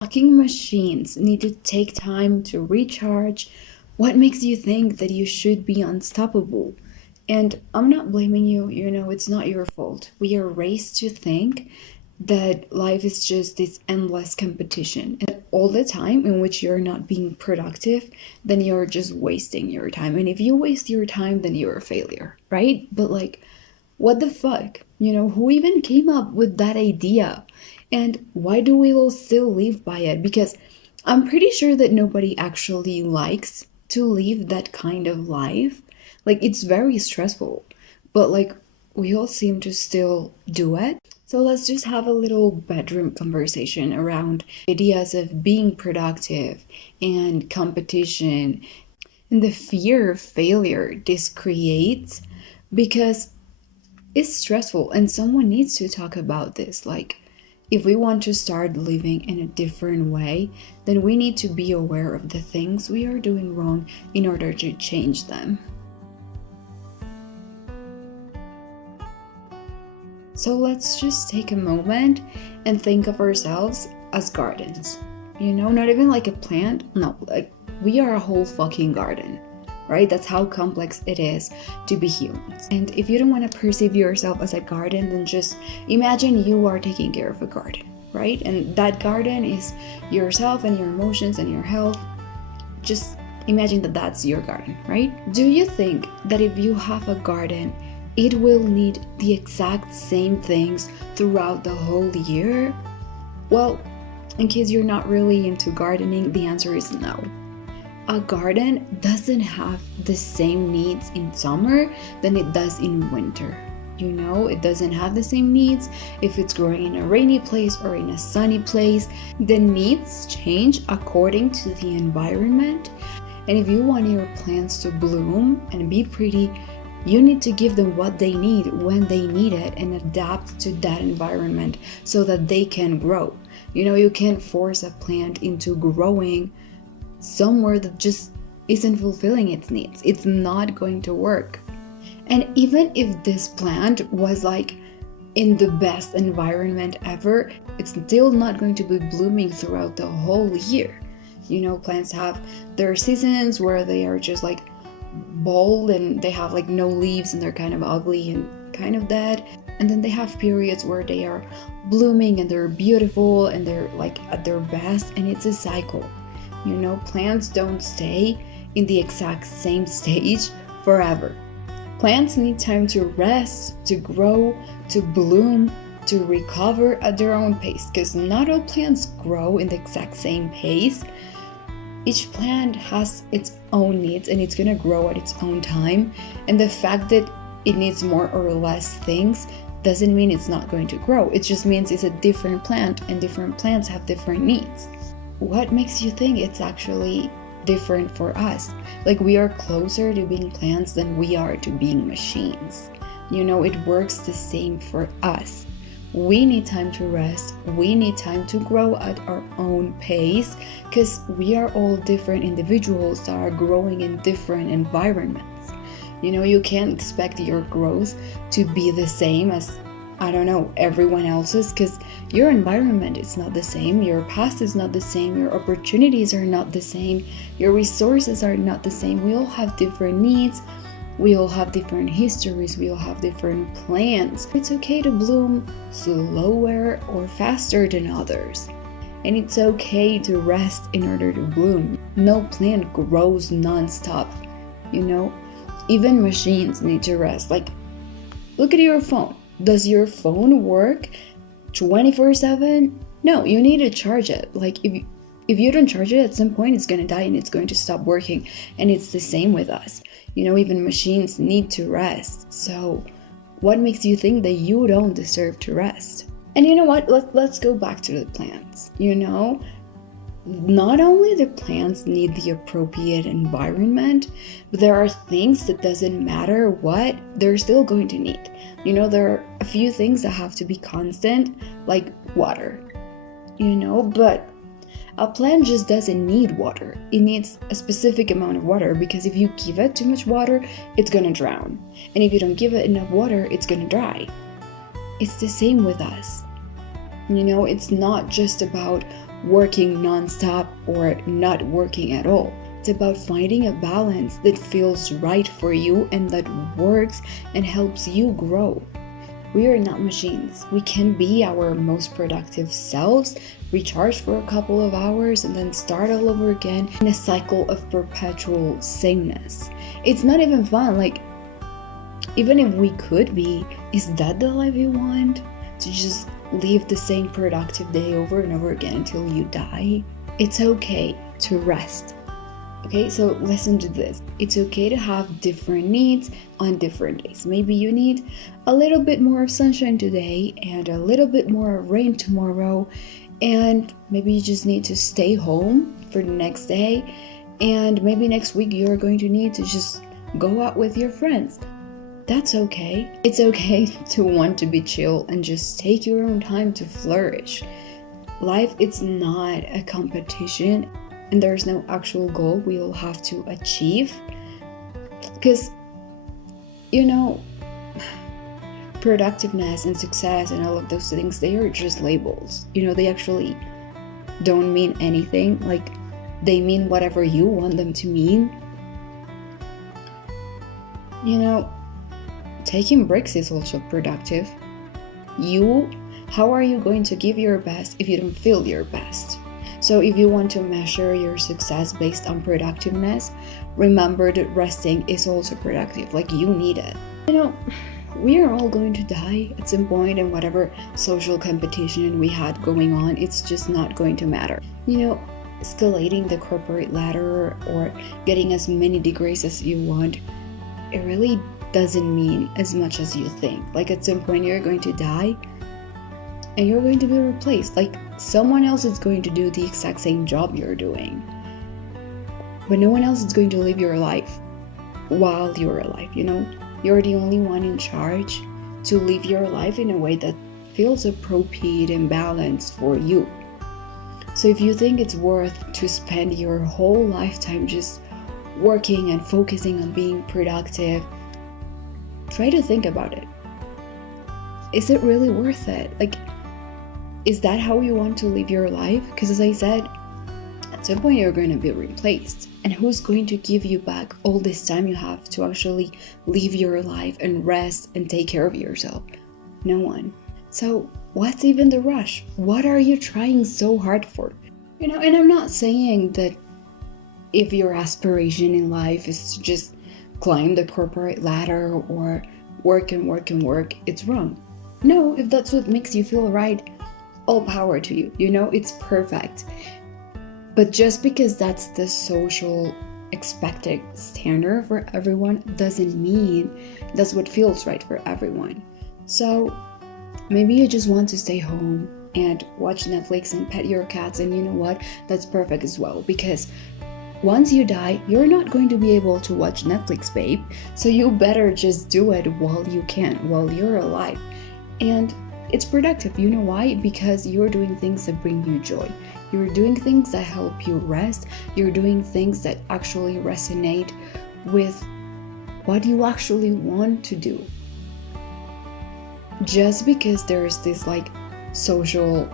Fucking machines need to take time to recharge. What makes you think that you should be unstoppable? And I'm not blaming you, it's not your fault. We are raised to think that life is just this endless competition. And all the time in which you're not being productive, then you're just wasting your time. And if you waste your time, then you're a failure, right? But like, what the fuck? Who even came up with that idea? And why do we all still live by it? Because I'm pretty sure that nobody actually likes to live that kind of life. Like, it's very stressful, but like, we all seem to still do it. So let's just have a little bedroom conversation around ideas of being productive and competition and the fear of failure this creates, because it's stressful and someone needs to talk about this. Like, if we want to start living in a different way, then we need to be aware of the things we are doing wrong in order to change them. So let's just take a moment and think of ourselves as gardens. Not even like a plant. No, like we are a whole fucking garden, right? That's how complex it is to be humans. And if you don't want to perceive yourself as a garden, then just imagine you are taking care of a garden, right? And that garden is yourself and your emotions and your health. Just imagine that that's your garden, right? Do you think that if you have a garden, it will need the exact same things throughout the whole year? Well, in case you're not really into gardening, the answer is no. A garden doesn't have the same needs in summer than it does in winter. It doesn't have the same needs if it's growing in a rainy place or in a sunny place. The needs change according to the environment. And if you want your plants to bloom and be pretty, you need to give them what they need when they need it and adapt to that environment so that they can grow. You can't force a plant into growing somewhere that just isn't fulfilling its needs. It's not going to work. And even if this plant was like in the best environment ever, it's still not going to be blooming throughout the whole year. Plants have their seasons where they are just like bald and they have like no leaves and they're kind of ugly and kind of dead. And then they have periods where they are blooming and they're beautiful and they're like at their best, and it's a cycle. Plants don't stay in the exact same stage forever. Plants need time to rest, to grow, to bloom, to recover at their own pace, because not all plants grow in the exact same pace. Each plant has its own needs and it's going to grow at its own time. And the fact that it needs more or less things doesn't mean it's not going to grow. It just means it's a different plant and different plants have different needs. What makes you think it's actually different for us? Like, we are closer to being plants than we are to being machines. It works the same for us. We need time to rest. We need time to grow at our own pace, because we are all different individuals that are growing in different environments. You can't expect your growth to be the same as, everyone else's, because your environment is not the same, your past is not the same, your opportunities are not the same, your resources are not the same. We all have different needs. We all have different histories, we all have different plans. It's okay to bloom slower or faster than others. And it's okay to rest in order to bloom. No plant grows non-stop, Even machines need to rest. Like, look at your phone. Does your phone work 24/7? No, you need to charge it. Like, if you don't charge it, at some point it's going to die and it's going to stop working. And it's the same with us. Even machines need to rest. So what makes you think that you don't deserve to rest? And you know what? Let's go back to the plants. Not only the plants need the appropriate environment, but there are things that doesn't matter what, they're still going to need. There are a few things that have to be constant, like water. But a plant just doesn't need water. It needs a specific amount of water, because if you give it too much water, it's gonna drown. And if you don't give it enough water, it's gonna dry. It's the same with us. It's not just about working non-stop or not working at all. It's about finding a balance that feels right for you and that works and helps you grow. We are not machines. We can be our most productive selves, recharge for a couple of hours, and then start all over again in a cycle of perpetual sameness. It's not even fun. Like, even if we could be, is that the life you want? To just live the same productive day over and over again until you die? It's okay to rest. Okay, so listen to this. It's okay to have different needs on different days. Maybe you need a little bit more of sunshine today and a little bit more of rain tomorrow, and maybe you just need to stay home for the next day, and maybe next week you're going to need to just go out with your friends. That's okay. It's okay to want to be chill and just take your own time to flourish. Life is not a competition, and there's no actual goal we all have to achieve. Because, productiveness and success and all of those things, they are just labels. They actually don't mean anything. Like, they mean whatever you want them to mean. Taking breaks is also productive. How are you going to give your best if you don't feel your best? So if you want to measure your success based on productiveness, remember that resting is also productive. Like, you need it. We are all going to die at some point, and whatever social competition we had going on, it's just not going to matter. Escalating the corporate ladder or getting as many degrees as you want, it really doesn't mean as much as you think. Like, at some point you're going to die and you're going to be replaced. Like, someone else is going to do the exact same job you're doing, but no one else is going to live your life while you're alive. You're the only one in charge to live your life in a way that feels appropriate and balanced for you. So if you think it's worth to spend your whole lifetime just working and focusing on being productive, try to think about it. Is it really worth it? Like, is that how you want to live your life? Because as I said, at some point you're going to be replaced. And who's going to give you back all this time you have to actually live your life and rest and take care of yourself? No one. So what's even the rush? What are you trying so hard for? And I'm not saying that if your aspiration in life is to just climb the corporate ladder or work and work and work, it's wrong. No, if that's what makes you feel right, all power to you. It's perfect. But just because that's the social expected standard for everyone doesn't mean that's what feels right for everyone. So maybe you just want to stay home and watch Netflix and pet your cats, and you know what? That's perfect as well, because once you die, you're not going to be able to watch Netflix, babe. So you better just do it while you can, while you're alive. And it's productive. You know why? Because you're doing things that bring you joy. You're doing things that help you rest. You're doing things that actually resonate with what you actually want to do. Just because there's this social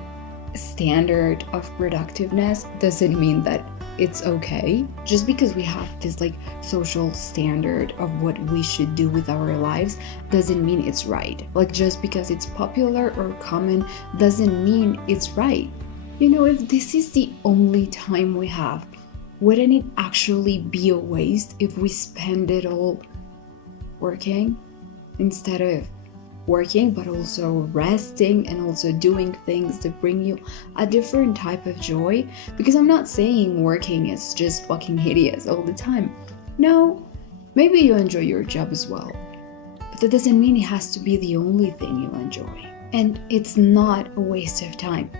standard of productiveness doesn't mean that it's okay. Just because we have this social standard of what we should do with our lives doesn't mean it's right. Just because it's popular or common doesn't mean it's right. If this is the only time we have, wouldn't it actually be a waste if we spend it all working instead of working, but also resting and also doing things that bring you a different type of joy? Because I'm not saying working is just fucking hideous all the time. No, maybe you enjoy your job as well, but that doesn't mean it has to be the only thing you enjoy. And it's not a waste of time.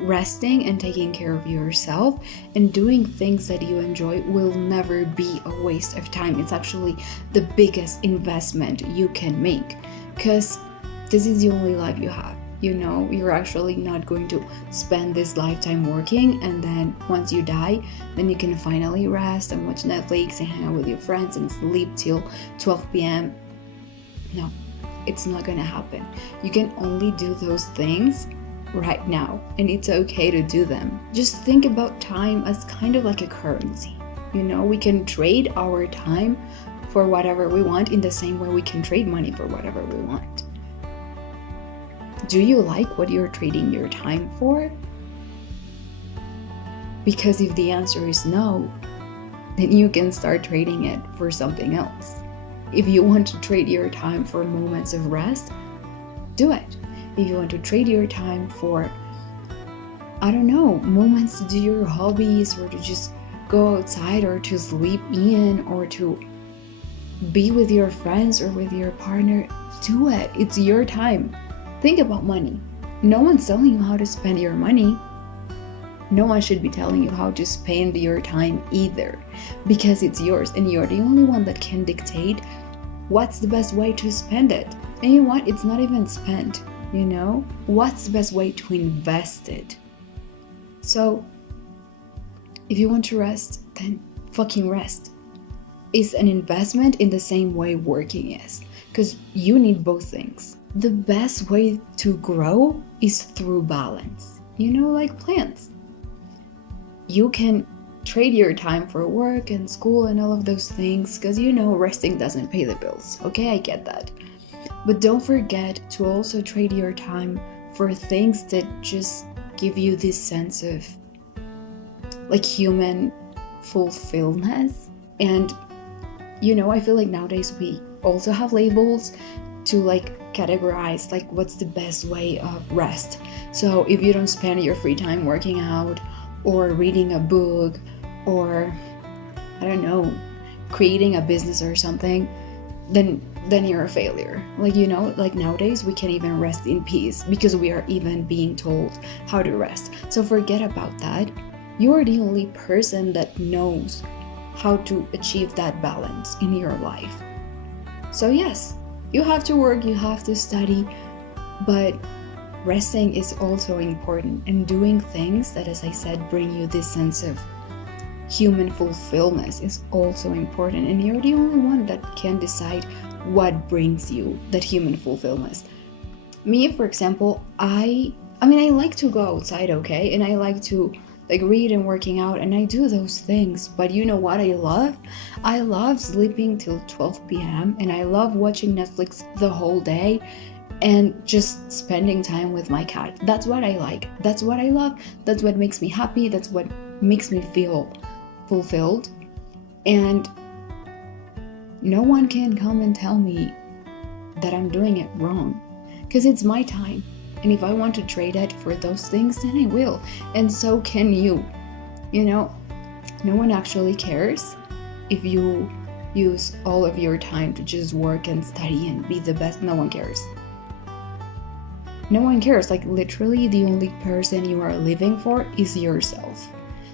Resting and taking care of yourself and doing things that you enjoy will never be a waste of time. It's actually the biggest investment you can make, because this is the only life you have. You're actually not going to spend this lifetime working, and then once you die, then you can finally rest and watch Netflix and hang out with your friends and sleep till 12 p.m. No, it's not gonna happen. You can only do those things right now, and it's okay to do them. Just think about time as kind of like a currency. We can trade our time for whatever we want in the same way we can trade money for whatever we want. Do you like what you're trading your time for? Because if the answer is no, then you can start trading it for something else. If you want to trade your time for moments of rest, do it. If you want to trade your time for, moments to do your hobbies, or to just go outside, or to sleep in, or to be with your friends or with your partner, do it. It's your time. Think about money. No one's telling you how to spend your money. No one should be telling you how to spend your time either, because it's yours and you're the only one that can dictate what's the best way to spend it. And you know what? It's not even spent, What's the best way to invest it? So, if you want to rest, then fucking rest. It's an investment in the same way working is, because you need both things. The best way to grow is through balance, like plants. You can trade your time for work and school and all of those things, because resting doesn't pay the bills. Okay, I get that. But don't forget to also trade your time for things that just give you this sense of like human fulfillment. And I feel like nowadays we also have labels to like categorize like what's the best way of rest. So if you don't spend your free time working out or reading a book or creating a business or something, then you're a failure. Like nowadays we can't even rest in peace because we are even being told how to rest. So forget about that. You are the only person that knows how to achieve that balance in your life. So yes, you have to work, you have to study, but resting is also important, and doing things that, as I said, bring you this sense of human fulfillment is also important. And you're the only one that can decide what brings you that human fulfillment. Me, for example, I like to go outside, okay, and I like to like read and working out, and I do those things. But you know what I love? I love sleeping till 12 p.m. and I love watching Netflix the whole day and just spending time with my cat. That's what I like. That's what I love. That's what makes me happy. That's what makes me feel fulfilled. And no one can come and tell me that I'm doing it wrong, because it's my time. And if I want to trade it for those things, then I will. And so can you. No one actually cares if you use all of your time to just work and study and be the best. No one cares. No one cares. Like literally the only person you are living for is yourself.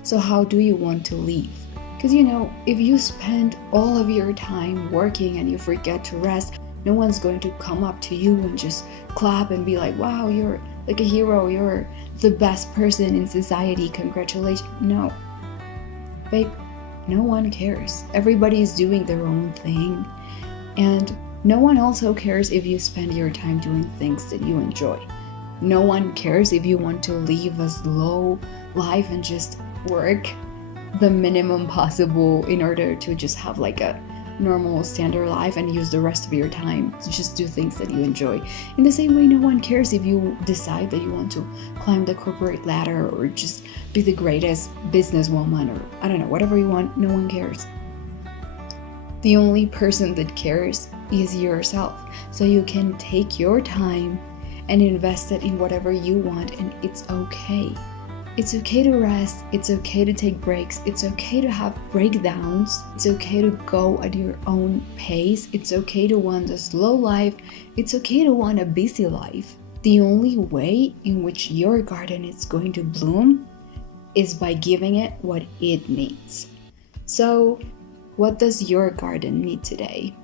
So how do you want to live? Because if you spend all of your time working and you forget to rest, no one's going to come up to you and just clap and be like, wow, you're like a hero, you're the best person in society, congratulations. No. Babe, no one cares. Everybody is doing their own thing. And no one also cares if you spend your time doing things that you enjoy. No one cares if you want to live a slow life and just work the minimum possible in order to just have like a normal standard life and use the rest of your time to just do things that you enjoy. In the same way, no one cares if you decide that you want to climb the corporate ladder or just be the greatest businesswoman or whatever you want. No one cares. The only person that cares is yourself. So you can take your time and invest it in whatever you want, and it's okay. It's okay to rest, it's okay to take breaks, it's okay to have breakdowns, it's okay to go at your own pace, it's okay to want a slow life, it's okay to want a busy life. The only way in which your garden is going to bloom is by giving it what it needs. So, what does your garden need today?